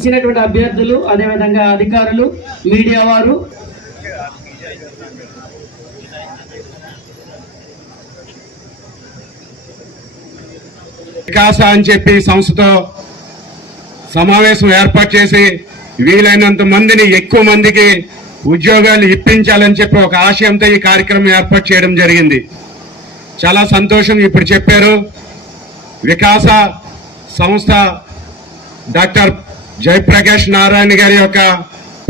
వచ్చినటువంటి అభ్యర్థులు అదేవిధంగా అధికారులు మీడియా వారు వికాస అని చెప్పి సంస్థతో సమావేశం ఏర్పాటు చేసి వీలైనంత మందిని ఎక్కువ మందికి ఉద్యోగాలు ఇప్పించాలని చెప్పి ఒక ఆశయంతో ఈ కార్యక్రమం ఏర్పాటు చేయడం జరిగింది. చాలా సంతోషం. ఇప్పుడు చెప్పారు వికాస సంస్థ డాక్టర్ జయప్రకాష్ నారాయణ గారి యొక్క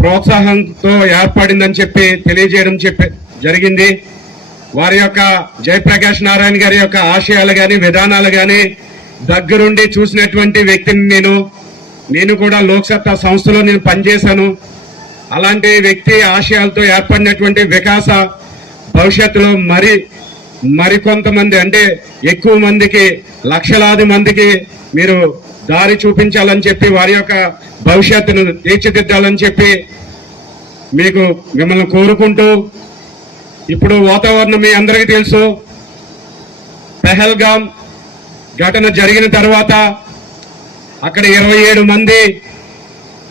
ప్రోత్సాహంతో ఏర్పడిందని చెప్పి తెలియజేయడం జరిగింది. వారి యొక్క జయప్రకాష్ నారాయణ గారి యొక్క ఆశయాలు కానీ విధానాలు కానీ దగ్గరుండి చూసినటువంటి వ్యక్తిని నేను కూడా లోక్సత్తా సంస్థలో నేను పనిచేశాను. అలాంటి వ్యక్తి ఆశయాలతో ఏర్పడినటువంటి వికాస భవిష్యత్తులో మరికొంతమంది అంటే ఎక్కువ మందికి లక్షలాది మందికి మీరు దారి చూపించాలని చెప్పి వారి యొక్క భవిష్యత్తును తీర్చిదిద్దాలని చెప్పి మిమ్మల్ని కోరుకుంటూ ఇప్పుడు వాతావరణం మీ అందరికీ తెలుసు. పెహల్గాం ఘటన జరిగిన తర్వాత అక్కడ 27 మంది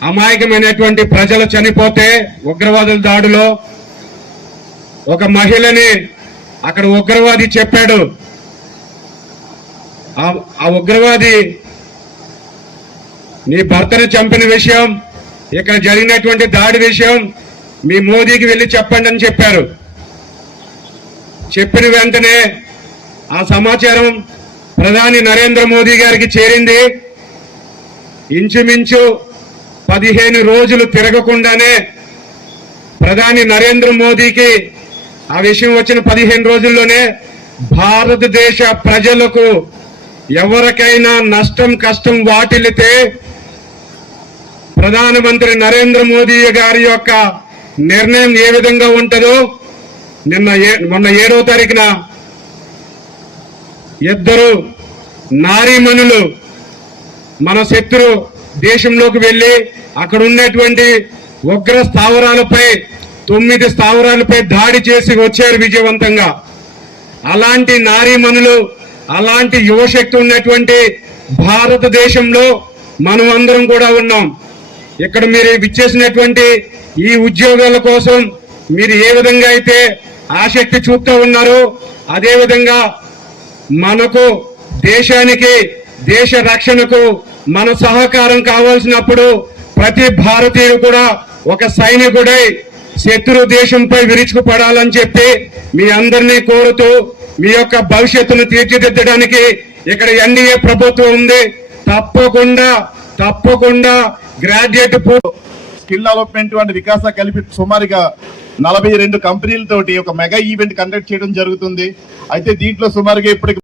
అమాయకమైనటువంటి ప్రజలు చనిపోతే ఉగ్రవాదుల దాడిలో ఒక మహిళని అక్కడ ఉగ్రవాది చెప్పాడు. ఆ ఉగ్రవాది నీ భర్తను చంపిన విషయం, ఇక్కడ జరిగినటువంటి దాడి విషయం మీ మోదీకి వెళ్ళి చెప్పండి అని చెప్పారు. చెప్పిన వెంటనే ఆ సమాచారం ప్రధాని నరేంద్ర మోదీ గారికి చేరింది. ఇంచుమించు 15 రోజులు తిరగకుండానే ప్రధాని నరేంద్ర మోదీకి ఆ విషయం వచ్చిన 15 రోజుల్లోనే భారతదేశ ప్రజలకు ఎవరికైనా నష్టం కష్టం వాటిల్లితే ప్రధానమంత్రి నరేంద్ర మోదీ గారి యొక్క నిర్ణయం ఏ విధంగా ఉంటుందో మొన్న 7వ తారీఖున ఇద్దరు నారీమణులు మన శత్రు దేశంలోకి వెళ్లి అక్కడ ఉన్నటువంటి ఉగ్ర స్థావరాలపై 9 స్థావరాలపై దాడి చేసి వచ్చారు విజయవంతంగా. అలాంటి నారీమణులు అలాంటి యువశక్తి ఉన్నటువంటి భారతదేశంలో మనం అందరం కూడా ఉన్నాం. ఇక్కడ మీరు విచ్చేసినటువంటి ఈ ఉద్యోగాల కోసం మీరు ఏ విధంగా అయితే ఆసక్తి చూపుతూ ఉన్నారో అదేవిధంగా మనకు దేశానికి దేశ రక్షణకు మన సహకారం కావాల్సినప్పుడు ప్రతి భారతీయుడు కూడా ఒక సైనికుడై శత్రు దేశంపై విరుచుకుపడాలని చెప్పి మీ అందరినీ కోరుతూ మీ యొక్క భవిష్యత్తును తీర్చిదిద్దడానికి ఇక్కడ ఎన్డీఏ ప్రభుత్వం ఉంది. తప్పకుండా గ్రాడ్యుయేట్ స్కిల్ డెవలప్మెంట్ అండ్ వికాస కలిపి సుమారుగా 42 కంపెనీలతోటి ఒక మెగా ఈవెంట్ కండక్ట్ చేయడం జరుగుతుంది. అయితే దీంట్లో సుమారుగా ఇప్పటికి